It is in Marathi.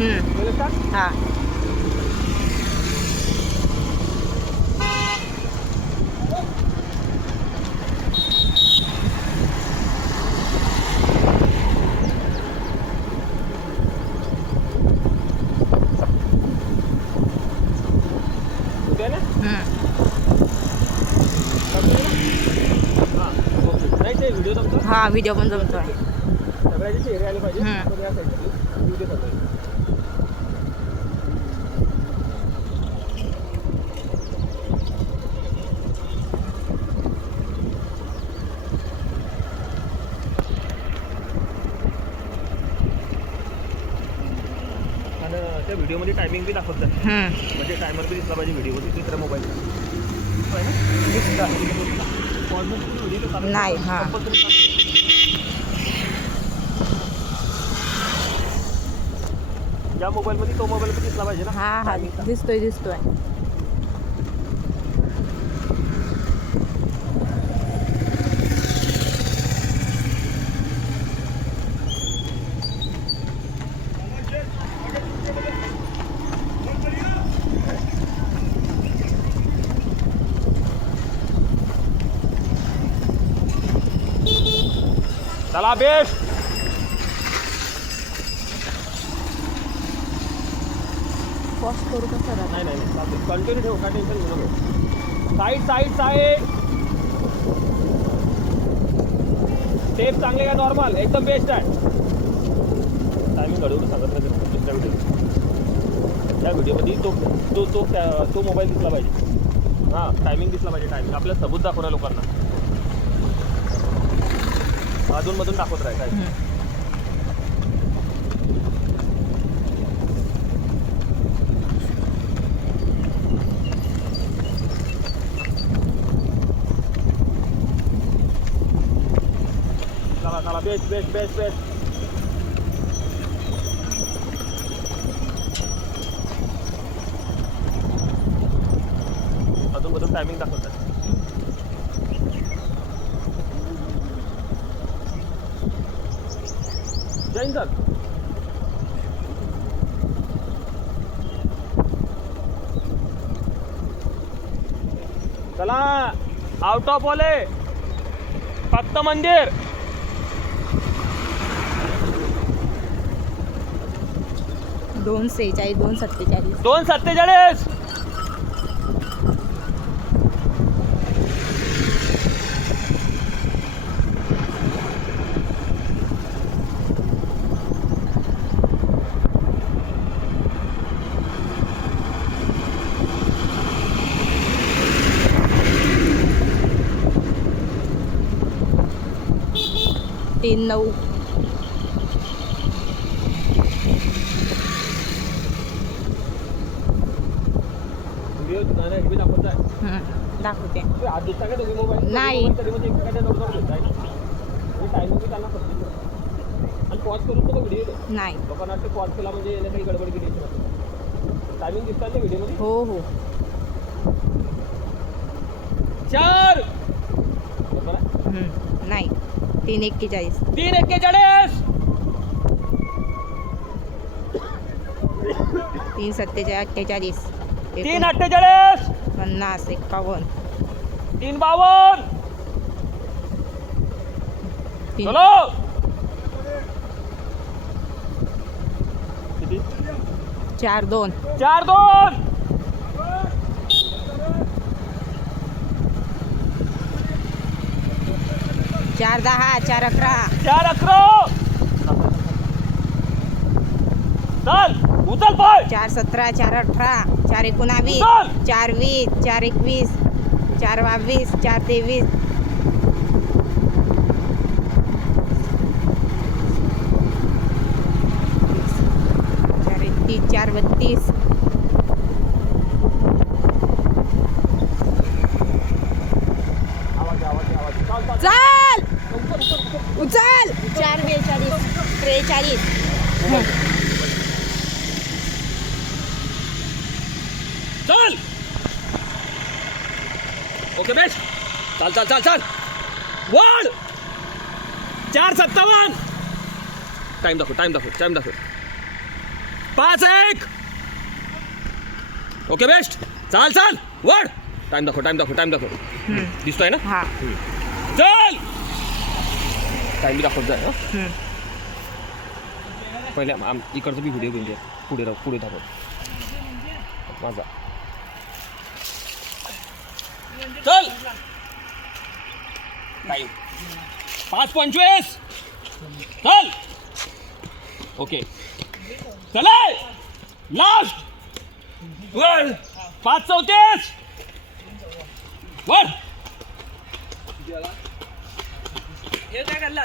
हा हा व्हिडिओ पण जमतोय. सगळ्याचे चेहरे आले पाहिजे. आपण या साईडला येऊ दे सगळे. आणि त्या व्हिडिओमध्ये टायमिंग बी दाखवत जात म्हणजे टायमर बी दिसला पाहिजे व्हिडिओमध्ये दुसऱ्या मोबाईल नाही. हा ज्या मोबाईलमध्ये तो मोबाईल पण दिसला पाहिजे ना. हा हा दिसतोय दिसतोय. चला बेस्ट. पॉज करू का सर? नाही नाही कंटिन्यू ठेव. काय टेन्शन घेऊ नको. Side side side. स्टेप चांगले का नॉर्मल एकदम बेस्ट आहे. टायमिंग घडवून सांगत नाही दुसऱ्या व्हिडिओ. त्या व्हिडिओमध्ये तो मोबाईल दिसला पाहिजे. हां टायमिंग दिसला पाहिजे. टायमिंग आपल्याला सबूत दाखवणार लोकांना. अधूनमधून दाखवत राहाय काय. चला चला बेस्ट बेस्ट बेस्ट बेस्ट. अधूनमधून टायमिंग दाखवत आहे. जैन सर चला आउट ऑफ ओले फक्त मंदिर. 2:46 2:47 2:47. तीन 9 दाखवते. नाही पॉज करून तो व्हिडिओ नाही. लोकांना वाटतं पॉज केला म्हणजे याने काही गडबड केली. टायमिंग दिसतात त्या व्हिडिओमध्ये. हो हो 4 नाही 3:41 3:41 3:47 3:48 50 51 3:52. चलो 4:02 4:02 4:10 4:11 4:11. चल उचल पाय. 4:17 4:18 4:19 4:20 4:21 4:22 4:23 4:31 4:32 चल उचल 4:42 43 चल ओके बेस्ट. चल चल चल चल वाढ. 4:57. टाइम दाखव टाइम दाखव टाइम दाखव. 5-1. Okay best. चाल चाल वड. टाइम दाखव. दिसतोय ना. हा. चल. टाइम बी दाखवत जाय. पहिले इकडचं बी व्हिडिओ घेऊन घ्या. पुढे दाखव माझा. चल. टाइम 5:25. चल. ओके चला लास्ट. वर 5:34. वर हे काय करला